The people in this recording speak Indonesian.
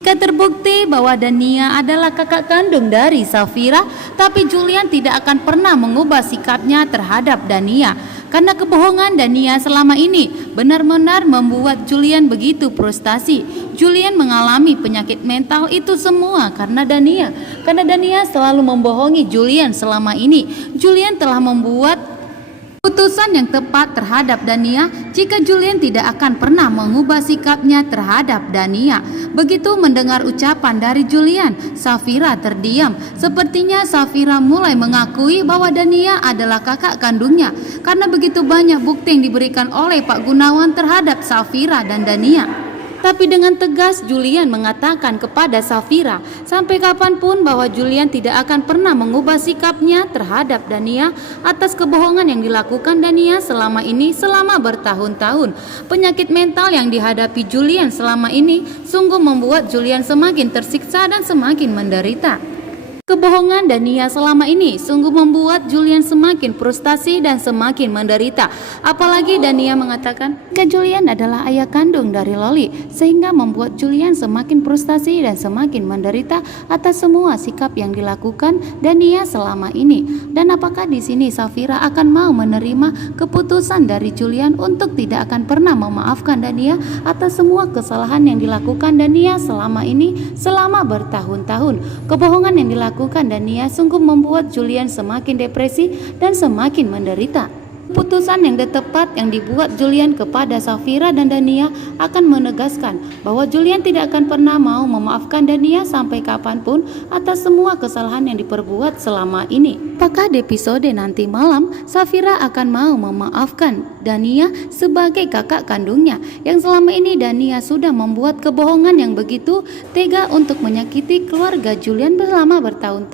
Jika terbukti bahwa Dania adalah kakak kandung dari Safira, tapi Julian tidak akan pernah mengubah sikapnya terhadap Dania. Karena kebohongan Dania selama ini benar-benar membuat Julian begitu frustasi. Julian mengalami penyakit mental itu semua karena Dania. Karena Dania selalu membohongi Julian selama ini. Julian telah membuat keputusan yang tepat terhadap Dania jika Julian tidak akan pernah mengubah sikapnya terhadap Dania. Begitu mendengar ucapan dari Julian, Safira terdiam. Sepertinya Safira mulai mengakui bahwa Dania adalah kakak kandungnya karena begitu banyak bukti yang diberikan oleh Pak Gunawan terhadap Safira dan Dania. Tapi dengan tegas Julian mengatakan kepada Safira sampai kapanpun bahwa Julian tidak akan pernah mengubah sikapnya terhadap Dania atas kebohongan yang dilakukan Dania selama ini selama bertahun-tahun. Penyakit mental yang dihadapi Julian selama ini sungguh membuat Julian semakin tersiksa dan semakin menderita. Kebohongan Dania selama ini sungguh membuat Julian semakin frustasi dan semakin menderita. Apalagi Dania mengatakan jika Julian adalah ayah kandung dari Loli, sehingga membuat Julian semakin frustasi dan semakin menderita atas semua sikap yang dilakukan Dania selama ini. Dan apakah di sini Safira akan mau menerima keputusan dari Julian untuk tidak akan pernah memaafkan Dania atas semua kesalahan yang dilakukan Dania selama ini selama bertahun-tahun. Kebohongan yang dilakukan Dania sungguh membuat Julian semakin depresi dan semakin menderita. Keputusan yang tepat yang dibuat Julian kepada Safira dan Dania akan menegaskan bahwa Julian tidak akan pernah mau memaafkan Dania sampai kapanpun atas semua kesalahan yang diperbuat selama ini. Apakah di episode nanti malam Safira akan mau memaafkan Dania sebagai kakak kandungnya yang selama ini Dania sudah membuat kebohongan yang begitu tega untuk menyakiti keluarga Julian selama bertahun-tahun?